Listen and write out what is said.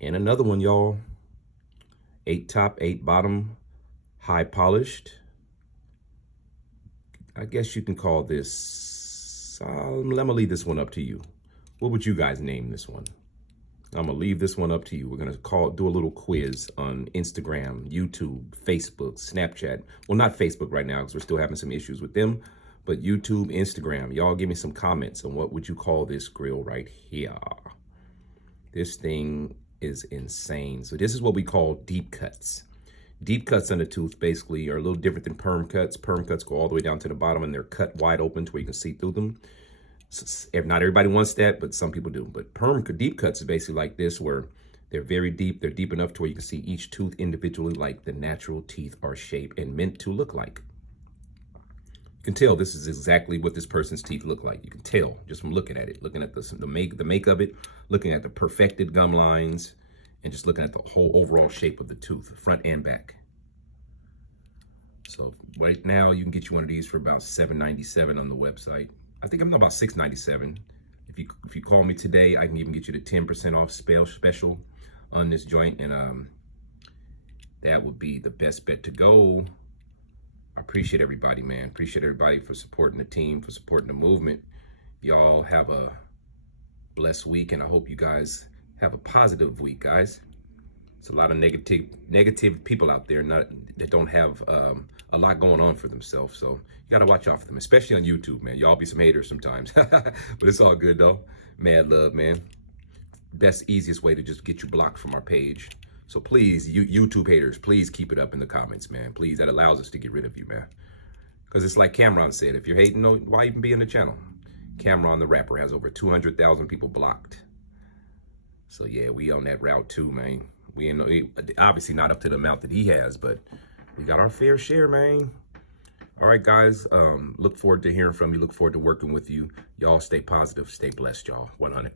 And another one, y'all. 8 top, 8 bottom, high polished. I guess you can call this, let me leave this one up to you. What would you guys name this one? I'm gonna leave this one up to you. We're gonna do a little quiz on Instagram, YouTube, Facebook, Snapchat. Well, not Facebook right now because we're still having some issues with them, but YouTube, Instagram. Y'all give me some comments on what would you call this grill right here. This thing is insane. So this is what we call deep cuts. Deep cuts on the tooth basically are a little different than perm cuts. Perm cuts go all the way down to the bottom and they're cut wide open to where you can see through them. So not everybody wants that, but some people do. But deep cuts is basically like this, where they're very deep. They're deep enough to where you can see each tooth individually like the natural teeth are shaped and meant to look like. You can tell this is exactly what this person's teeth look like. You can tell just from looking at it, looking at the make of it, looking at the perfected gum lines, and just looking at the whole overall shape of the tooth, front and back. So right now you can get you one of these for about $7.97 on the website. I think I'm about $6.97. If you call me today, I can even get you the 10% off special on this joint, and that would be the best bet to go. I appreciate everybody, man. Appreciate everybody for supporting the team, for supporting the movement. Y'all have a blessed week, and I hope you guys have a positive week, guys. It's a lot of negative people out there that don't have a lot going on for themselves. So you got to watch out for them, especially on YouTube, man. Y'all be some haters sometimes, but it's all good though. Mad love, man. Best, easiest way to just get you blocked from our page. So please, YouTube haters, please keep it up in the comments, man. Please, that allows us to get rid of you, man. Because it's like Cameron said, if you're hating, why even be in the channel? Cameron the rapper has over 200,000 people blocked. So yeah, we on that route too, man. We ain't obviously not up to the amount that he has, but we got our fair share, man. All right, guys. Look forward to hearing from you. Look forward to working with you. Y'all stay positive, stay blessed, y'all. 100.